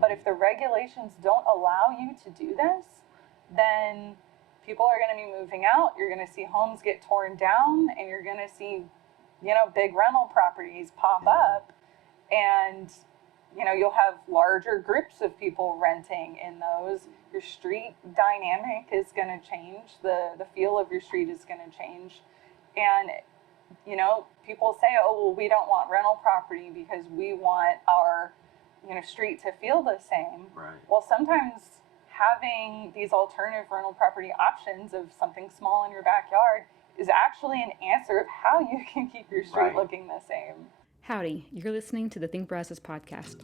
But if the regulations don't allow you to do this, then people are going to be moving out. You're going to see homes get torn down, and you're going to see, big rental properties pop up, and you'll have larger groups of people renting in those. Your street dynamic is going to change. The feel of your street is going to change. And, people say, oh, well, we don't want rental property because we want our, street to feel the same. Right. Well, sometimes having these alternative rental property options of something small in your backyard is actually an answer of how you can keep your street looking the same. Howdy, you're listening to the Think Brazos Podcast.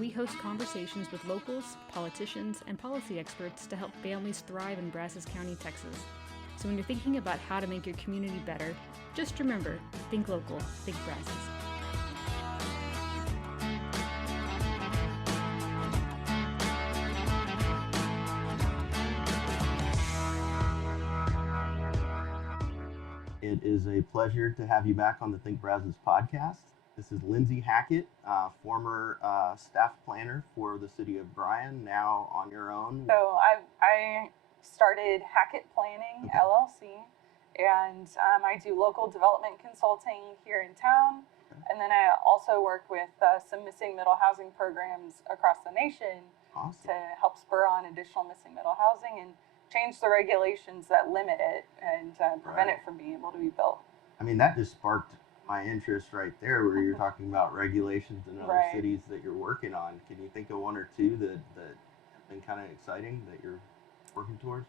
We host conversations with locals, politicians, and policy experts to help families thrive in Brazos County, Texas. So when you're thinking about how to make your community better, just remember, think local, think Brazos. It is a pleasure to have you back on the Think Brazos podcast. This is Lindsay Hackett, former staff planner for the city of Bryan, now on your own. So I started Hackett Planning, LLC, and I do local development consulting here in town. Okay. And then I also work with some missing middle housing programs across the nation to help spur on additional missing middle housing and change the regulations that limit it and prevent it from being able to be built. I mean, that just sparked my interest right there, where you're talking about regulations in other cities that you're working on. Can you think of one or two that have been kind of exciting that you're working towards?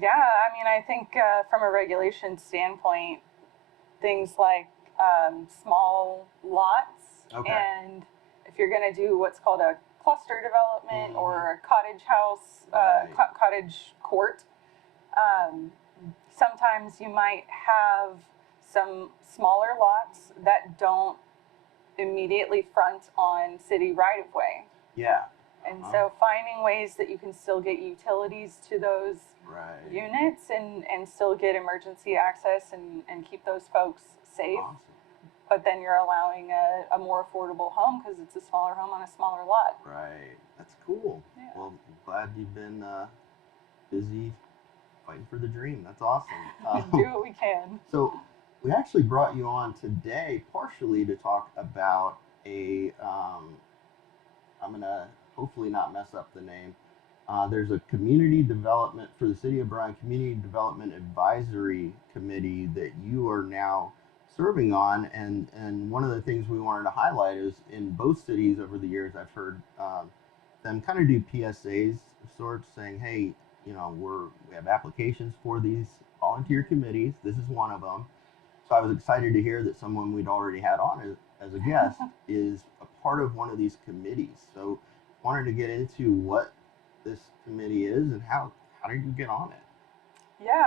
Yeah, I mean, I think from a regulation standpoint, things like small lots, and if you're going to do what's called a cluster development or a cottage house, cottage court, sometimes you might have some smaller lots that don't immediately front on city right-of-way. Yeah. And so finding ways that you can still get utilities to those units and still get emergency access and keep those folks safe. Awesome. But then you're allowing a more affordable home because it's a smaller home on a smaller lot. Right. That's cool. Yeah. Well, I'm glad you've been busy fighting for the dream. That's awesome. Do what we can. So we actually brought you on today partially to talk about I'm going to hopefully not mess up the name. There's a community development for the City of Bryan Community Development Advisory Committee that you are now serving on. And one of the things we wanted to highlight is in both cities over the years, I've heard them kind of do PSAs of sorts saying, hey, we have applications for these volunteer committees. This is one of them. So I was excited to hear that someone we'd already had on as a guest is a part of one of these committees. So wanted to get into what this committee is and how did you get on it? Yeah,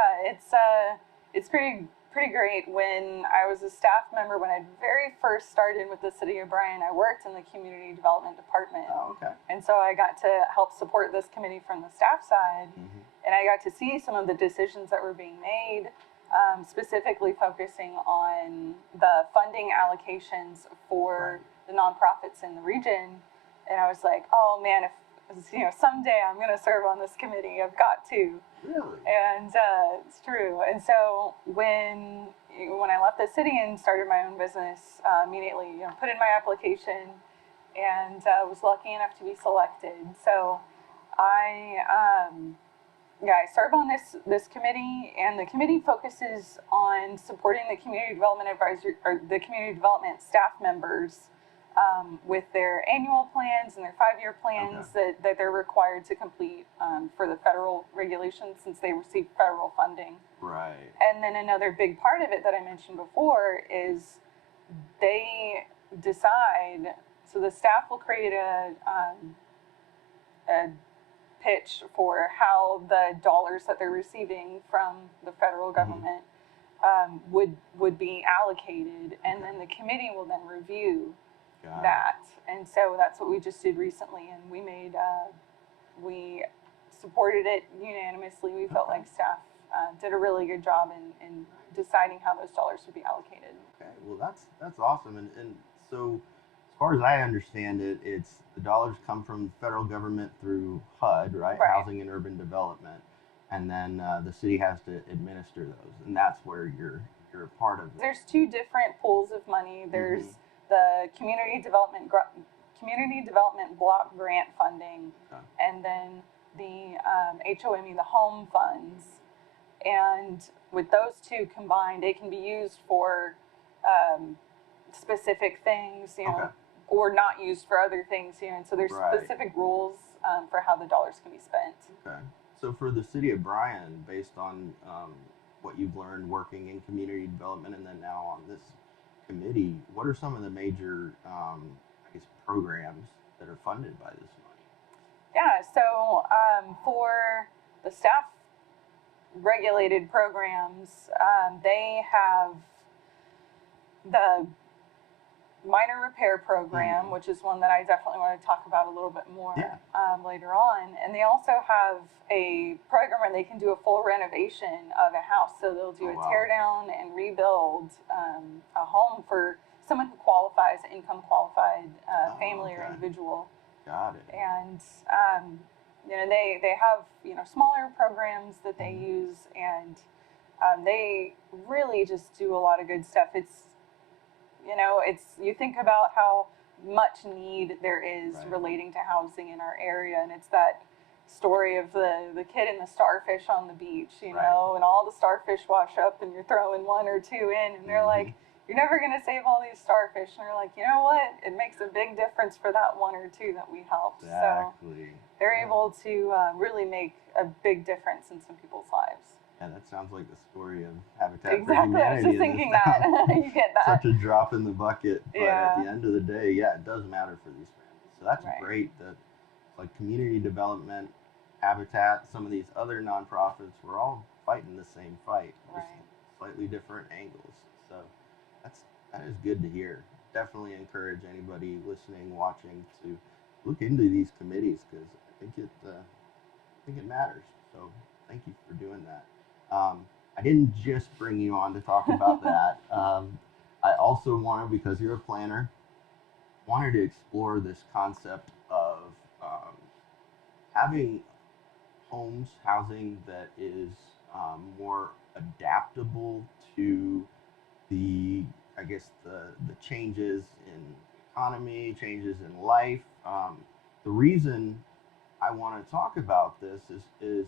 it's pretty great. When I was a staff member, when I very first started with the City of Bryan, I worked in the community development department. Oh, okay. And so I got to help support this committee from the staff side, and I got to see some of the decisions that were being made, specifically focusing on the funding allocations for the nonprofits in the region. And I was like, oh man, if someday I'm going to serve on this committee, I've got to. Really? And it's true. And so when I left the city and started my own business, immediately put in my application and was lucky enough to be selected. So I serve on this committee, and the committee focuses on supporting the community development advisory or the community development staff members with their annual plans and their 5-year plans that they're required to complete for the federal regulations since they receive federal funding. Right. And then another big part of it that I mentioned before is they decide, so the staff will create a pitch for how the dollars that they're receiving from the federal government would be allocated, and then the committee will then review that. And so that's what we just did recently, and we supported it unanimously. We felt like staff did a really good job in deciding how those dollars would be allocated. Okay, well that's awesome, and so as far as I understand it, it's the dollars come from the federal government through HUD, right? Right. Housing and Urban Development, and then the city has to administer those, and that's where you're a part of it. There's two different pools of money. There's the community development block grant funding, Okay. and then the HOME, the home funds. And with those two combined, they can be used for specific things, Okay. or not used for other things, And so there's Right. specific rules for how the dollars can be spent. Okay. So for the city of Bryan, based on what you've learned working in community development and then now on this committee, what are some of the major, I guess, programs that are funded by this money? Yeah, so for the staff regulated programs, they have the minor repair program, which is one that I definitely want to talk about a little bit more later on. And they also have a program where they can do a full renovation of a house. So they'll do a tear down and rebuild a home for someone who qualifies, income qualified family or individual. Got it. And they have smaller programs that they use, and they really just do a lot of good stuff. It's you think about how much need there is relating to housing in our area, and it's that story of the kid and the starfish on the beach, and all the starfish wash up, and you're throwing one or two in, and they're like, you're never going to save all these starfish. And they're like, you know what? It makes a big difference for that one or two that we helped. Exactly. So they're able to really make a big difference in some people's lives. Yeah, that sounds like the story of Habitat for Exactly. Humanity. I was just thinking that. You get that. Such a drop in the bucket, but at the end of the day, it does matter for these families. So that's great that like community development, Habitat, some of these other nonprofits, we're all fighting the same fight, just slightly different angles. So that is good to hear. Definitely encourage anybody listening, watching to look into these committees because I think it matters. So thank you for doing that. I didn't just bring you on to talk about that. I also wanted, because you're a planner, wanted to explore this concept of having housing that is more adaptable to the changes in economy, changes in life. The reason I want to talk about this is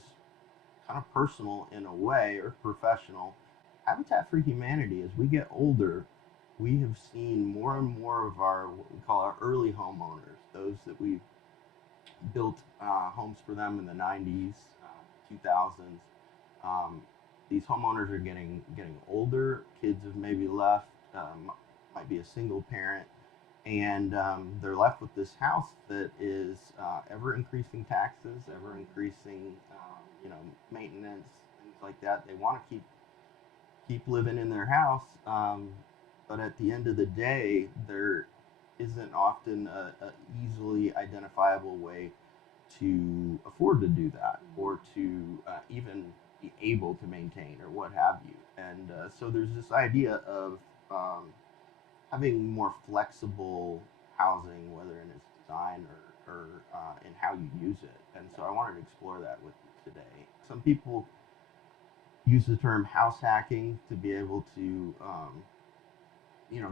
kind of personal in a way, or professional. Habitat for Humanity, as we get older, we have seen more and more of what we call our early homeowners, those that we built homes for them in the 90s, 2000s. These homeowners are getting older. Kids have maybe left, might be a single parent, and they're left with this house that is ever increasing taxes, ever increasing maintenance, things like that. They want to keep living in their house, but at the end of the day, there isn't often a easily identifiable way to afford to do that, or to even be able to maintain, or what have you. And so there's this idea of having more flexible housing, whether in its design or in how you use it. And so I wanted to explore that with you today. Some people use the term house hacking to be able to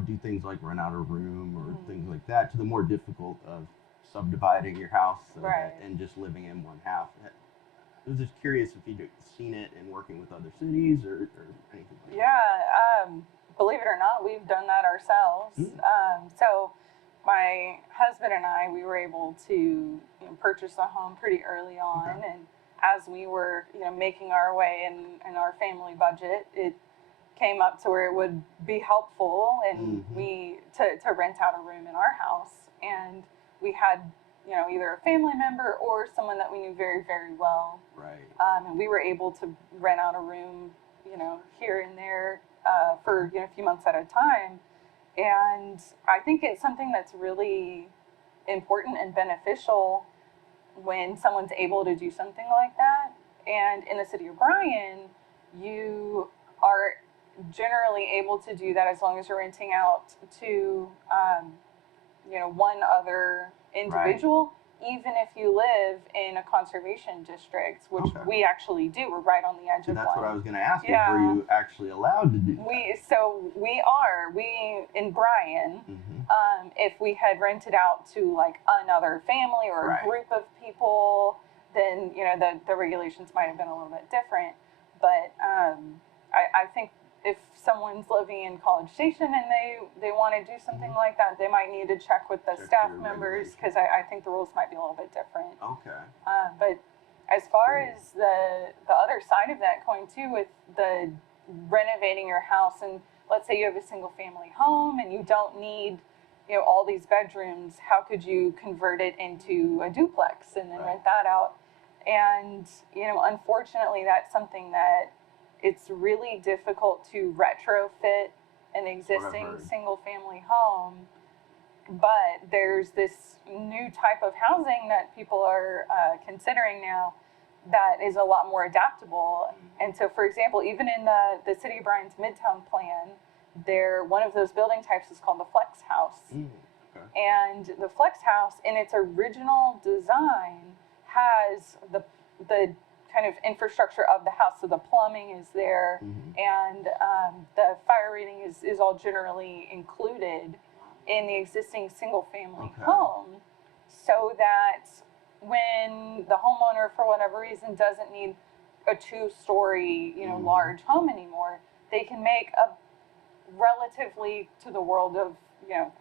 do things like rent out a room or things like that, to the more difficult of subdividing your house and just living in one house. I was just curious if you'd seen it in working with other cities or anything like that. Believe it or not, we've done that ourselves. So my husband and I, we were able to purchase a home pretty early on, and as we were making our way in our family budget, it came up to where it would be helpful, and we to rent out a room in our house, and we had either a family member or someone that we knew very, very well, and we were able to rent out a room here and there for a few months at a time. And I think it's something that's really important and beneficial when someone's able to do something like that. And in the city of Bryan, you are generally able to do that as long as you're renting out to, one other individual, even if you live in a conservation district, which we actually do. We're right on the edge of that's one. What I was going to ask. Yeah. Is were you actually allowed to do that? We in Bryan, if we had rented out to like another family or a group of people, then the regulations might have been a little bit different. But I think if someone's living in College Station and they want to do something like that, they might need to check with the staff members, because I think the rules might be a little bit different. Okay. But as far as the other side of that coin too, with the renovating your house, and let's say you have a single family home and you don't need all these bedrooms, how could you convert it into a duplex and then rent that out? And unfortunately, that's something that it's really difficult to retrofit an existing single family home. But there's this new type of housing that people are considering now that is a lot more adaptable. And so, for example, even in the City of Bryan's Midtown plan, one of those building types is called the Flex House. And the Flex House, in its original design, has the kind of infrastructure of the house. So the plumbing is there, and the fire rating is all generally included in the existing single family home, so that when the homeowner, for whatever reason, doesn't need a 2-story, large home anymore, they can make a relatively, to the world of,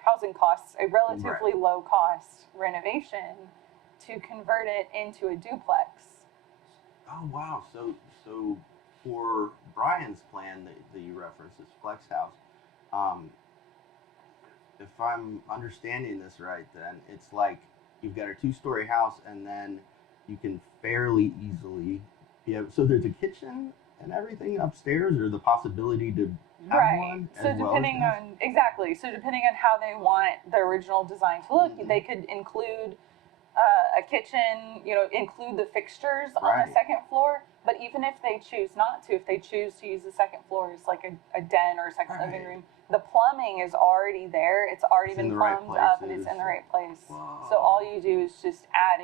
housing costs, a relatively low cost renovation to convert it into a duplex. Oh, wow. So for Bryan's plan that you referenced, this Flex House, if I'm understanding this right, then it's like you've got a 2-story house, and then you can fairly easily, so there's a kitchen and everything upstairs, or the possibility to have one? So depending on how they want the original design to look, they could include a kitchen, include the fixtures on the second floor. But even if they choose not to, if they choose to use the second floor as like a den or a second living room, the plumbing is already there. It's already been plumbed up, and it's in the right place. Whoa. So all you do is just add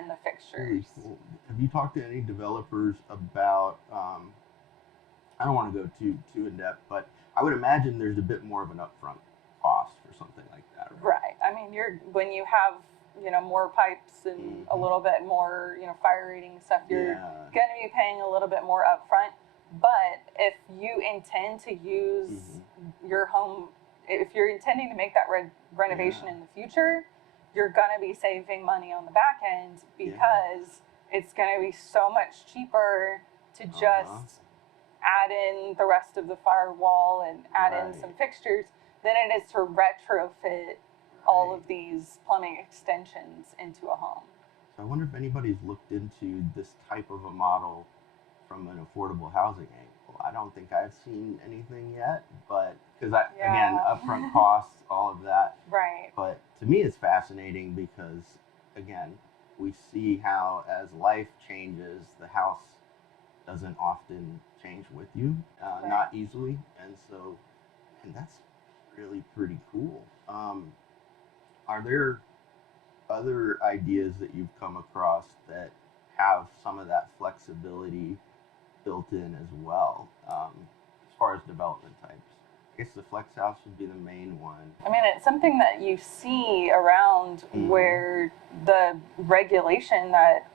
in the fixtures. Cool. Have you talked to any developers about, I don't want to go too in depth, but I would imagine there's a bit more of an upfront cost for something like that, right? I mean, when you have more pipes and a little bit more, fire rating stuff, you're going to be paying a little bit more upfront. But if you intend to use your home, if you're intending to make that renovation in the future, you're going to be saving money on the back end, because it's going to be so much cheaper to just add in the rest of the firewall and add in some fixtures than it is to retrofit all of these plumbing extensions into a home. So I wonder if anybody's looked into this type of a model from an affordable housing angle. I don't think I've seen anything yet, but because again, upfront costs, all of that. Right. But to me, it's fascinating because, again, we see how as life changes, the house doesn't often change with you, not easily, and that's really pretty cool. Are there other ideas that you've come across that have some of that flexibility built in as well, as far as development types? I guess the Flex House would be the main one. I mean, it's something that you see around where the regulation that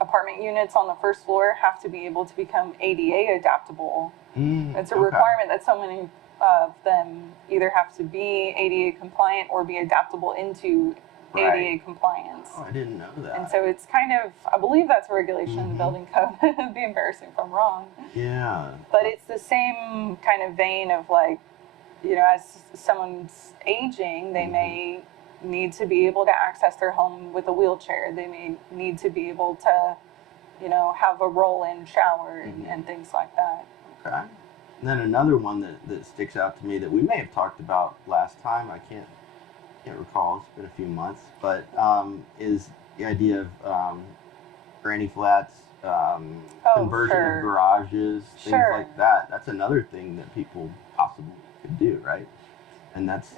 apartment units on the first floor have to be able to become ADA adaptable. It's a requirement that so many of them either have to be ADA compliant or be adaptable into ADA compliance. Oh, I didn't know that. And so it's kind of, I believe that's a regulation in the building code. It'd be embarrassing if I'm wrong. Yeah. But it's the same kind of vein of like, as someone's aging, they may need to be able to access their home with a wheelchair. They may need to be able to, have a roll-in shower and things like that. Okay. And then another one that sticks out to me that we may have talked about last time, I can't recall, it's been a few months, but is the idea of granny flats, conversion of garages, things like that. That's another thing that people possibly could do, right? And that's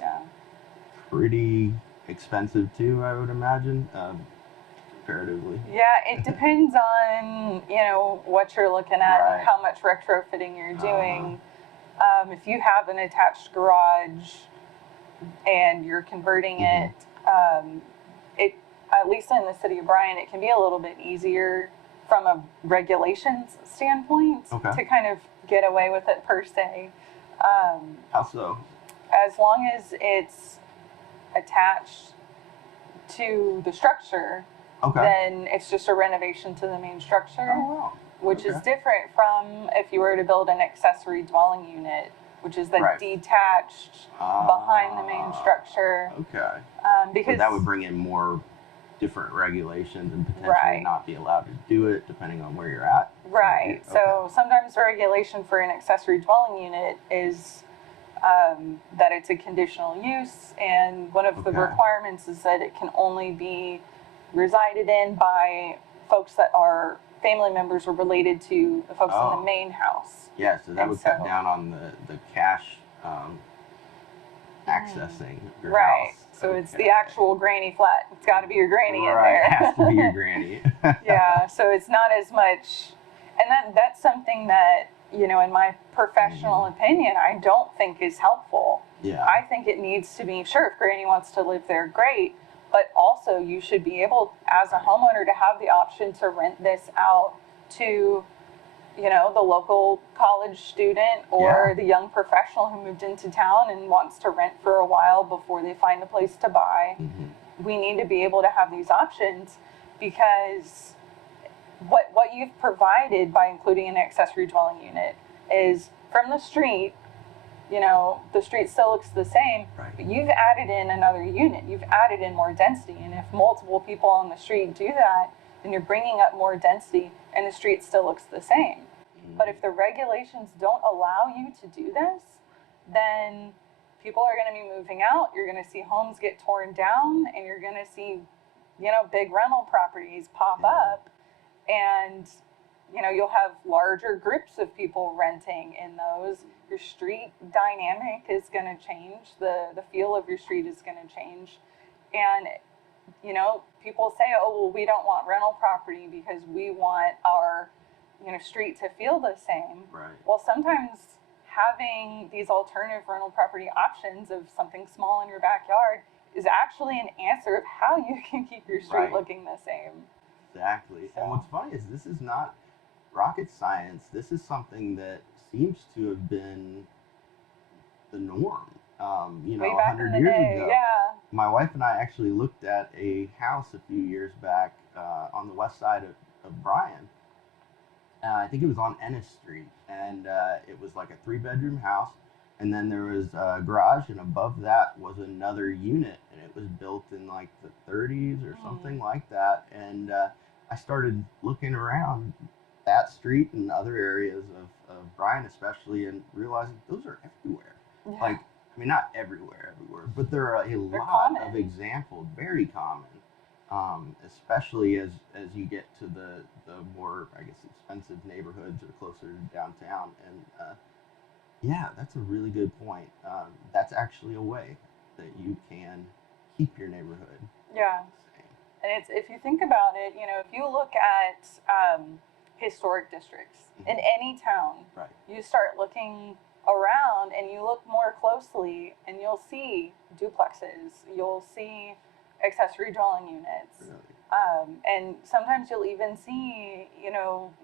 pretty expensive too, I would imagine, comparatively. Yeah, it depends on, what you're looking at and how much retrofitting you're doing. If you have an attached garage and you're converting it, at least in the city of Bryan, it can be a little bit easier from a regulations standpoint to kind of get away with it per se. How so? As long as it's attached to the structure, then it's just a renovation to the main structure, which is different from if you were to build an accessory dwelling unit, which is the detached behind the main structure. Because so that would bring in more different regulations and potentially not be allowed to do it depending on where you're at. So sometimes the regulation for an accessory dwelling unit is that it's a conditional use, and one of the requirements is that it can only be resided in by folks that are family members or related to the folks in the main house. Yeah, so that would cut down on the cash accessing your house. So it's the actual granny flat. It's got to be your granny in there. It has to be your granny. So it's not as much, and that's something that, in my professional opinion, I don't think is helpful. I think it needs to be, sure, if granny wants to live there, great, but also you should be able, as a homeowner, to have the option to rent this out to, the local college student or the young professional who moved into town and wants to rent for a while before they find a place to buy. We need to be able to have these options, because what you've provided by including an accessory dwelling unit is from the street, the street still looks the same, but you've added in another unit. You've added in more density. And if multiple people on the street do that, then you're bringing up more density and the street still looks the same. But if the regulations don't allow you to do this, then people are going to be moving out. You're going to see homes get torn down, and you're going to see, big rental properties pop up. And, you'll have larger groups of people renting in those. Your street dynamic is going to change. The feel of your street is going to change. And, people say, we don't want rental property because we want our, street to feel the same. Well, sometimes having these alternative rental property options of something small in your backyard is actually an answer of how you can keep your street looking the same. Exactly. And what's funny is this is not rocket science. This is something that seems to have been the norm. 100 years ago. My wife and I actually looked at a house a few years back on the west side of Bryan. I think it was on Ennis Street, and it was like a 3-bedroom house, and then there was a garage, and above that was another unit, and it was built in like the 30s or something like that. And I started looking around that street and other areas of Bryan especially, and realizing those are everywhere. Like, I mean, not everywhere, but there are a lot of examples, very common. Especially as you get to the more, I guess, expensive neighborhoods or closer to downtown. And that's a really good point. That's actually a way that you can keep your neighborhood same. And it's, if you think about it, if you look at historic districts in any town, you start looking around and you look more closely and you'll see duplexes, you'll see accessory dwelling units. And sometimes you'll even see,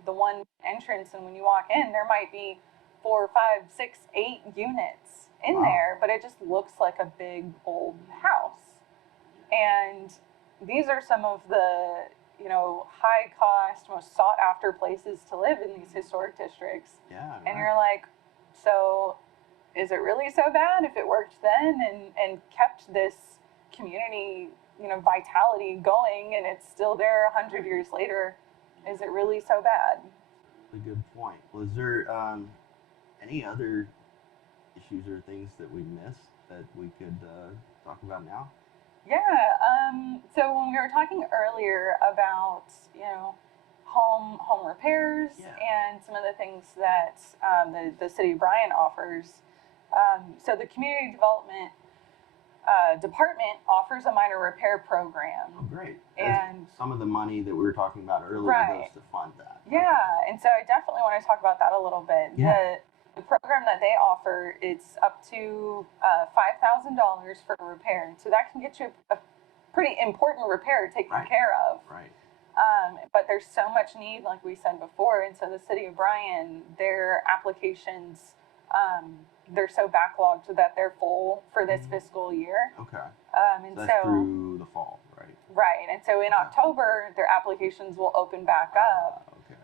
the one entrance, and when you walk in, there might be 4, 5, 6, 8 units in there, but it just looks like a big old house. And these are some of the, high cost, most sought after places to live in these historic districts. And you're like, so is it really so bad if it worked then and kept this community vitality going, and it's still there 100 years later? Is it really so bad? A good point. Was there any other issues or things that we missed that we could talk about now? So when we were talking earlier about home repairs and some of the things that the city of Bryan offers. So the community development department offers a minor repair program. Oh, great. And some of the money that we were talking about earlier goes to fund that. Yeah, and so I definitely want to talk about that a little bit. Yeah. The program that they offer, it's up to $5,000 for a repair. So that can get you a pretty important repair taken care of. Right. But there's so much need, like we said before, and so the city of Bryan, their applications, they're so backlogged that they're full for this fiscal year. Okay. And so that's through the fall, right? Right, and so in October, their applications will open back up. Okay.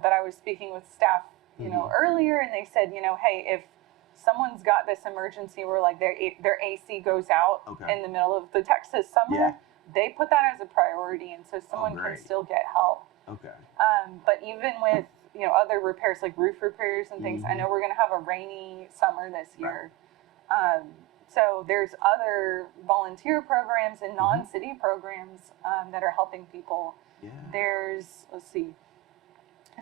But I was speaking with staff, you know, earlier, and they said, you know, hey, if someone's got this emergency where like their AC goes out in the middle of the Texas summer, they put that as a priority, and so someone can still get help. Okay. But even with, you know, other repairs like roof repairs and things, I know we're going to have a rainy summer this year. So there's other volunteer programs and non-city programs that are helping people. Yeah. There's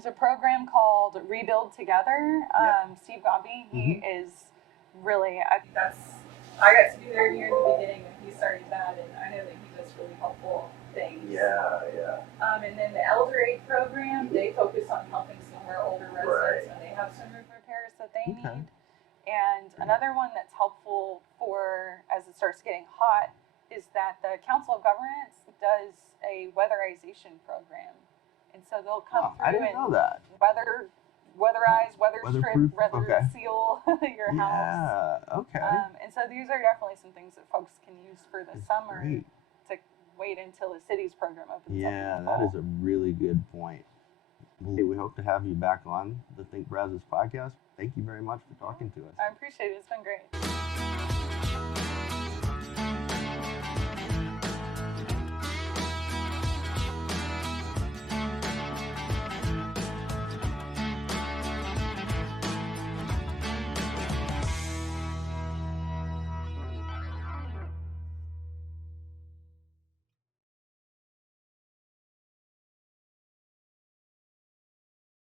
a program called Rebuild Together. Steve Gobby, he is really, I got to be there near the beginning when he started that, and I know that he does really helpful things. And then the ElderAid program, they focus on helping some of our older residents when they have some roof repairs that they need. And another one that's helpful for, as it starts getting hot, is that the Council of Governments does a weatherization program. And so they'll come through I didn't know that. weatherize, weather strip, weather seal your house. Yeah, okay. And so these are definitely some things that folks can use for the summer to wait until the city's program opens up. Yeah, that is a really good point. We hope to have you back on the Think Brazos podcast. Thank you very much for talking to us. I appreciate it. It's been great.